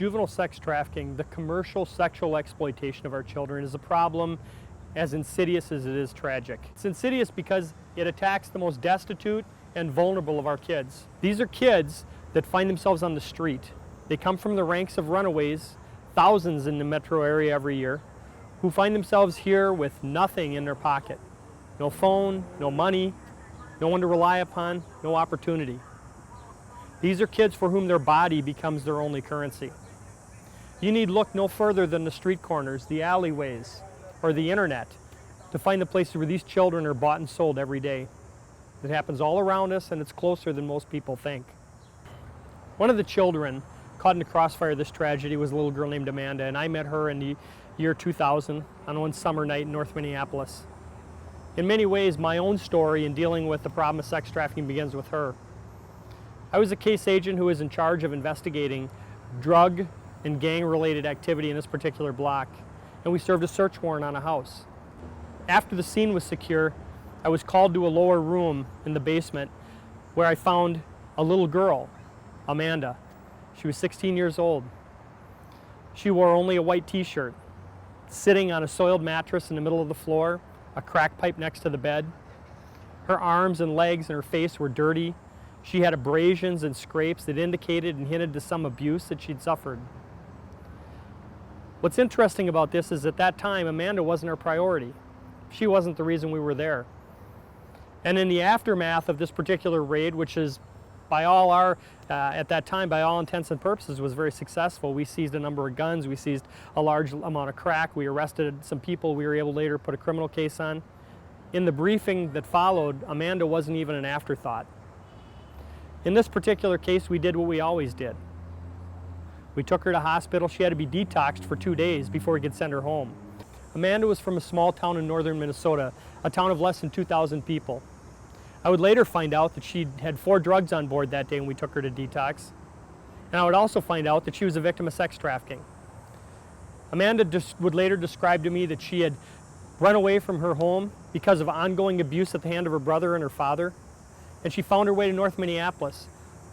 juvenile sex trafficking, the commercial sexual exploitation of our children, is a problem as insidious as it is tragic. It's insidious because it attacks the most destitute and vulnerable of our kids. These are kids that find themselves on the street. They come from the ranks of runaways, thousands in the metro area every year, who find themselves here with nothing in their pocket. No phone, no money, no one to rely upon, no opportunity. These are kids for whom their body becomes their only currency. You need look no further than the street corners, the alleyways, or the internet to find the places where these children are bought and sold every day. It happens all around us, and it's closer than most people think. One of the children caught in the crossfire of this tragedy was a little girl named Amanda, and I met her in the year 2000 on one summer night in North Minneapolis. In many ways, my own story in dealing with the problem of sex trafficking begins with her. I was a case agent who was in charge of investigating drug and gang-related activity in this particular block, and we served a search warrant on a house. After the scene was secure, I was called to a lower room in the basement where I found a little girl, Amanda. She was 16 years old. She wore only a white t-shirt, sitting on a soiled mattress in the middle of the floor, a crack pipe next to the bed. Her arms and legs and her face were dirty. She had abrasions and scrapes that indicated and hinted to some abuse that she'd suffered. What's interesting about this is at that time, Amanda wasn't our priority. She wasn't the reason we were there. And in the aftermath of this particular raid, which is by all our, at that time, by all intents and purposes, was very successful. We seized a number of guns, we seized a large amount of crack, we arrested some people we were able to later put a criminal case on. In the briefing that followed, Amanda wasn't even an afterthought. In this particular case, we did what we always did. We took her to hospital. She had to be detoxed for 2 days before we could send her home. Amanda was from a small town in northern Minnesota, a town of less than 2,000 people. I would later find out that she had 4 drugs on board that day when we took her to detox. And I would also find out that she was a victim of sex trafficking. Amanda would later describe to me that she had run away from her home because of ongoing abuse at the hand of her brother and her father. And she found her way to North Minneapolis,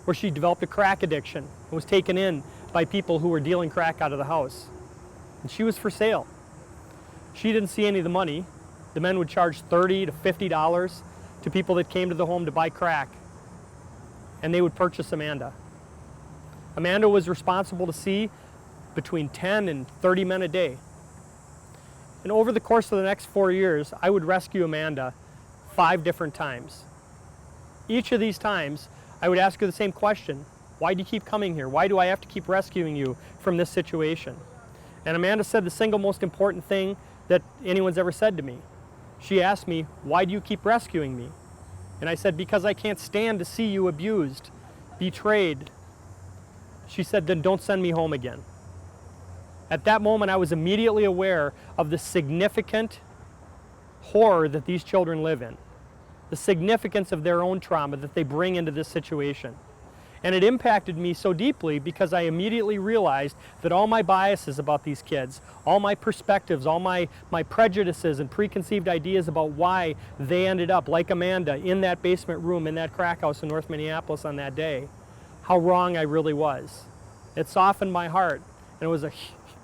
where she developed a crack addiction and was taken in by people who were dealing crack out of the house. And she was for sale. She didn't see any of the money. The men would charge $30 to $50 to people that came to the home to buy crack, and they would purchase Amanda. Amanda was responsible to see between 10 and 30 men a day. And over the course of the next 4 years, I would rescue Amanda 5 different times. Each of these times, I would ask her the same question. Why do you keep coming here? Why do I have to keep rescuing you from this situation? And Amanda said the single most important thing that anyone's ever said to me. She asked me, why do you keep rescuing me? And I said, because I can't stand to see you abused, betrayed. She said, then don't send me home again. At that moment, I was immediately aware of the significant horror that these children live in, the significance of their own trauma that they bring into this situation. And it impacted me so deeply because I immediately realized that all my biases about these kids, all my perspectives, all my prejudices and preconceived ideas about why they ended up, like Amanda, in that basement room in that crack house in North Minneapolis on that day, how wrong I really was. It softened my heart, and it was a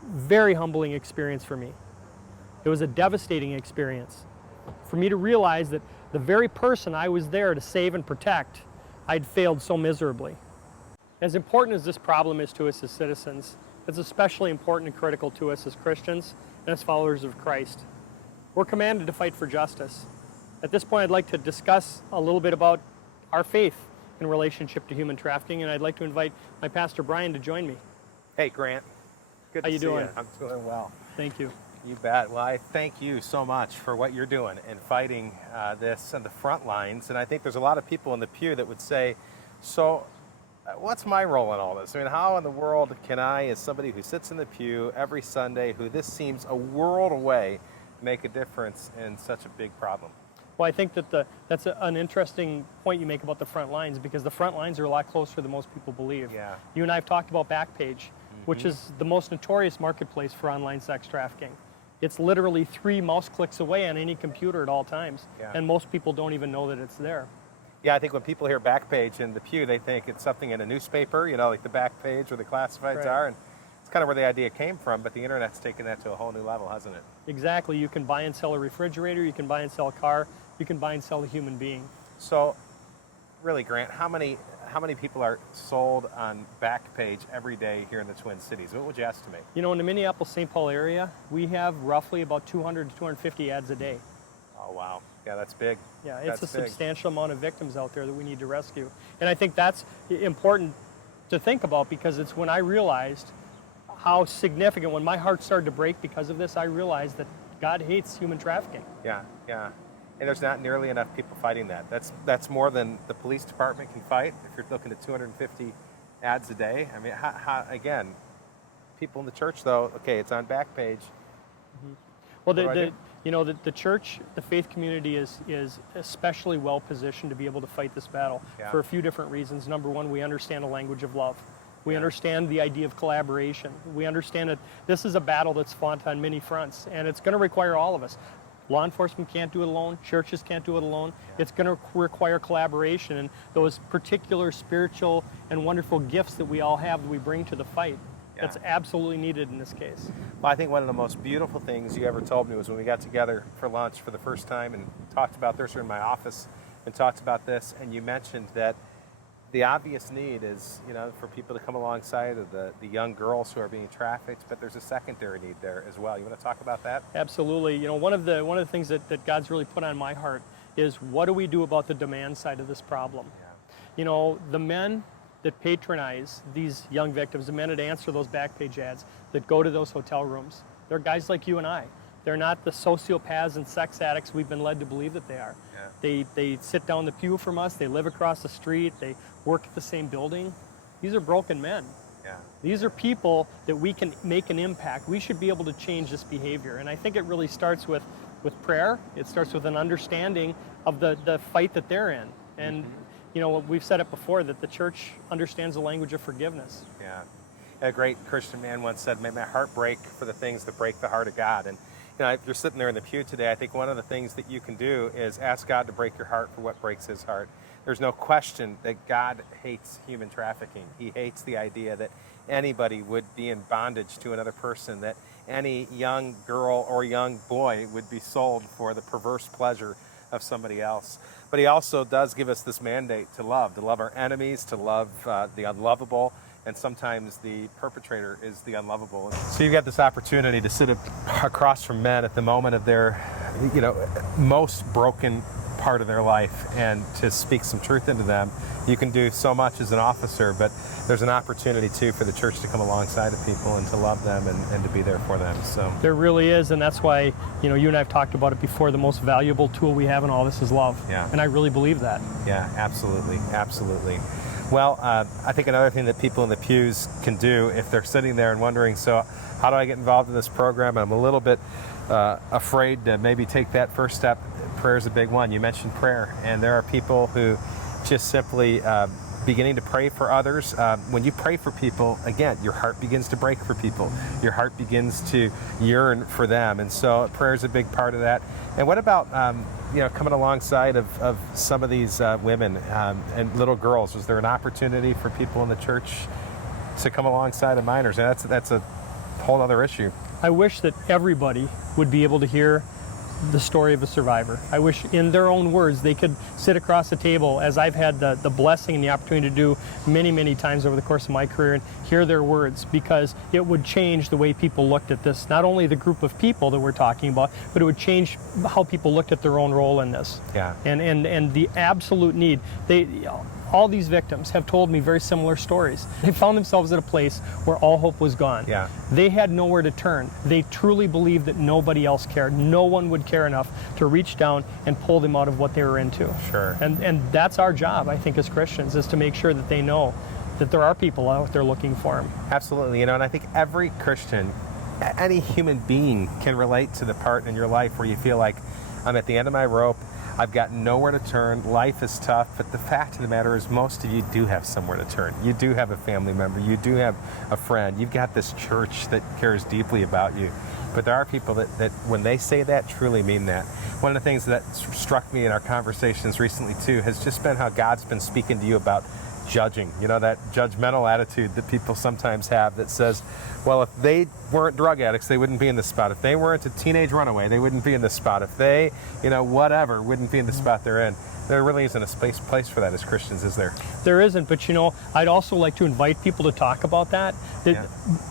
very humbling experience for me. It was a devastating experience for me to realize that the very person I was there to save and protect, I'd failed so miserably. As important as this problem is to us as citizens, it's especially important and critical to us as Christians and as followers of Christ. We're commanded to fight for justice. At this point, I'd like to discuss a little bit about our faith in relationship to human trafficking, and I'd like to invite my pastor Brian to join me. Hey, Grant. Good How to you see doing? you. I'm doing well. Thank you. You bet. Well, I thank you so much for what you're doing in fighting this on the front lines. And I think there's a lot of people in the pew that would say, so what's my role in all this? I mean, how in the world can I, as somebody who sits in the pew every Sunday, who this seems a world away, make a difference in such a big problem? Well, I think that that's an interesting point you make about the front lines, because the front lines are a lot closer than most people believe. Yeah. You and I have talked about Backpage, which is the most notorious marketplace for online sex trafficking. It's literally 3 mouse clicks away on any computer at all times, and most people don't even know that it's there. Yeah, I think when people hear Backpage in the pew, they think it's something in a newspaper, you know, like the Backpage where the classifieds are. And kind of where the idea came from, but the internet's taken that to a whole new level, hasn't it? Exactly. You can buy and sell a refrigerator, you can buy and sell a car, you can buy and sell a human being. So, really, Grant, how many people are sold on Backpage every day here in the Twin Cities? What would you estimate? You know, in the Minneapolis-St. Paul area, we have roughly about 200 to 250 ads a day. Oh, wow. Yeah, that's big. Yeah, it's That's a big. substantial amount of victims out there that we need to rescue. And I think that's important to think about, because it's when I realized how significant, when my heart started to break because of this, I realized that God hates human trafficking. Yeah, yeah. And there's not nearly enough people fighting that. That's more than the police department can fight. If you're looking at 250 ads a day, I mean, how again, people in the church, though, okay, it's on Backpage. Well, What the church, the faith community is especially well positioned to be able to fight this battle for a few different reasons. Number one, we understand the language of love. We understand the idea of collaboration. We understand that this is a battle that's fought on many fronts, and it's going to require all of us. Law enforcement can't do it alone. Churches can't do it alone. It's going to require collaboration, and those particular spiritual and wonderful gifts that we all have that we bring to the fight. That's absolutely needed in this case. Well, I think one of the most beautiful things you ever told me was when we got together for lunch for the first time and talked about this, or in my office, and talked about this, and you mentioned that the obvious need is, for people to come alongside of the young girls who are being trafficked, but there's a secondary need there as well. You want to talk about that? Absolutely. One of the things that God's really put on my heart is, what do we do about the demand side of this problem? Yeah. The men that patronize these young victims, the men that answer those Backpage ads, that go to those hotel rooms, they're guys like you and I. They're not the sociopaths and sex addicts we've been led to believe that they are. Yeah. They sit down the pew from us, they live across the street, they work at the same building. These are broken men. Yeah. These are people that we can make an impact. We should be able to change this behavior. And I think it really starts with prayer. It starts with an understanding of the fight that they're in. And we've said it before, that the church understands the language of forgiveness. Yeah. A great Christian man once said, "May my heart break for the things that break the heart of God." And if you're sitting there in the pew today, I think one of the things that you can do is ask God to break your heart for what breaks his heart. There's no question that God hates human trafficking. He hates the idea that anybody would be in bondage to another person, that any young girl or young boy would be sold for the perverse pleasure of somebody else. But he also does give us this mandate to love our enemies, to love the unlovable, and sometimes the perpetrator is the unlovable. So you've got this opportunity to sit across from men at the moment of their, most broken part of their life, and to speak some truth into them. You can do so much as an officer, but there's an opportunity too for the church to come alongside of people and to love them and to be there for them. So there really is, and that's why you and I've talked about it before. The most valuable tool we have in all this is love. Yeah. And I really believe that. Yeah, absolutely, absolutely. Well, I think another thing that people in the pews can do if they're sitting there and wondering, so how do I get involved in this program? I'm a little bit afraid to maybe take that first step. Prayer is a big one. You mentioned prayer, and there are people who just simply beginning to pray for others. When you pray for people, again, your heart begins to break for people. Your heart begins to yearn for them, and so prayer is a big part of that. And what about coming alongside of some of these women and little girls? Was there an opportunity for people in the church to come alongside of minors? And that's a whole other issue. I wish that everybody would be able to hear the story of a survivor. I wish in their own words they could sit across the table, as I've had the blessing and the opportunity to do many, many times over the course of my career, and hear their words, because it would change the way people looked at this. Not only the group of people that we're talking about, but it would change how people looked at their own role in this. Yeah. And the absolute need. All these victims have told me very similar stories. They found themselves at a place where all hope was gone. Yeah. They had nowhere to turn. They truly believed that nobody else cared. No one would care enough to reach down and pull them out of what they were into. Sure. And that's our job, I think, as Christians, is to make sure that they know that there are people out there looking for them. Absolutely. And I think every Christian, any human being, can relate to the part in your life where you feel like, I'm at the end of my rope, I've got nowhere to turn, life is tough, but the fact of the matter is most of you do have somewhere to turn. You do have a family member, you do have a friend, you've got this church that cares deeply about you. But there are people that when they say that, truly mean that. One of the things that struck me in our conversations recently too has just been how God's been speaking to you about judging, that judgmental attitude that people sometimes have that says, well, if they weren't drug addicts, they wouldn't be in this spot. If they weren't a teenage runaway, they wouldn't be in this spot. If they, whatever, wouldn't be in the spot they're in. There really isn't a place for that as Christians, is there? There isn't, but I'd also like to invite people to talk about that. Yeah.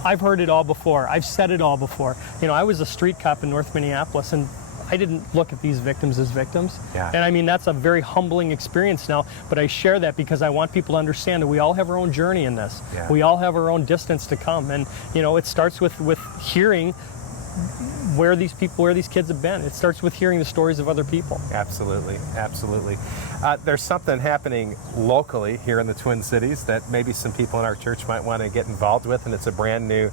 I've heard it all before. I've said it all before. I was a street cop in North Minneapolis, and I didn't look at these victims as victims. Yeah. And I mean, that's a very humbling experience now, but I share that because I want people to understand that we all have our own journey in this. Yeah. We all have our own distance to come. And, it starts with hearing where these kids have been. It starts with hearing the stories of other people. Absolutely, absolutely. There's something happening locally here in the Twin Cities that maybe some people in our church might want to get involved with, and it's a brand new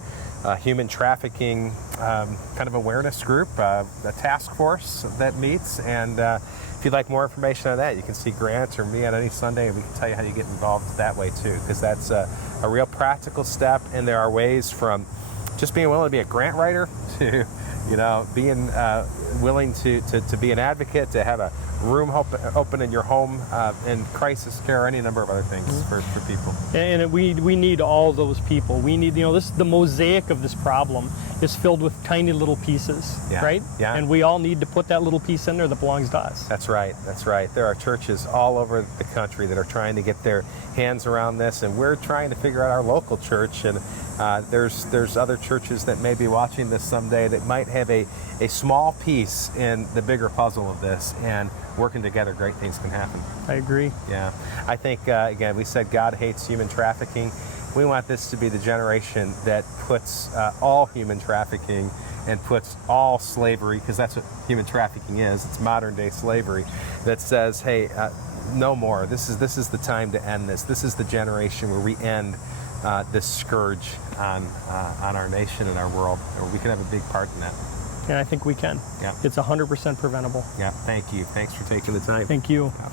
human trafficking kind of awareness group, a task force that meets. And if you'd like more information on that, you can see Grant or me on any Sunday, and we can tell you how you get involved that way too, because that's a real practical step. And there are ways from just being willing to be a grant writer to being willing to be an advocate, to have a room open in your home, in crisis care, any number of other things for people. And we need all those people. We need, the mosaic of this problem is filled with tiny little pieces, Yeah. right? Yeah. And we all need to put that little piece in there that belongs to us. That's right. That's right. There are churches all over the country that are trying to get their hands around this, and we're trying to figure out our local church. And there's other churches that may be watching this someday that might have a small piece in the bigger puzzle of this, and working together, great things can happen. I agree. Yeah. I think, again, we said God hates human trafficking. We want this to be the generation that puts all human trafficking and puts all slavery, because that's what human trafficking is. It's modern day slavery that says, hey, no more. This is the time to end this. This is the generation where we end this scourge on our nation and our world, or we can have a big part in that. And I think we can. Yeah. It's 100% preventable. Yeah. Thank you. Thanks for taking the time. Thank you. Yeah.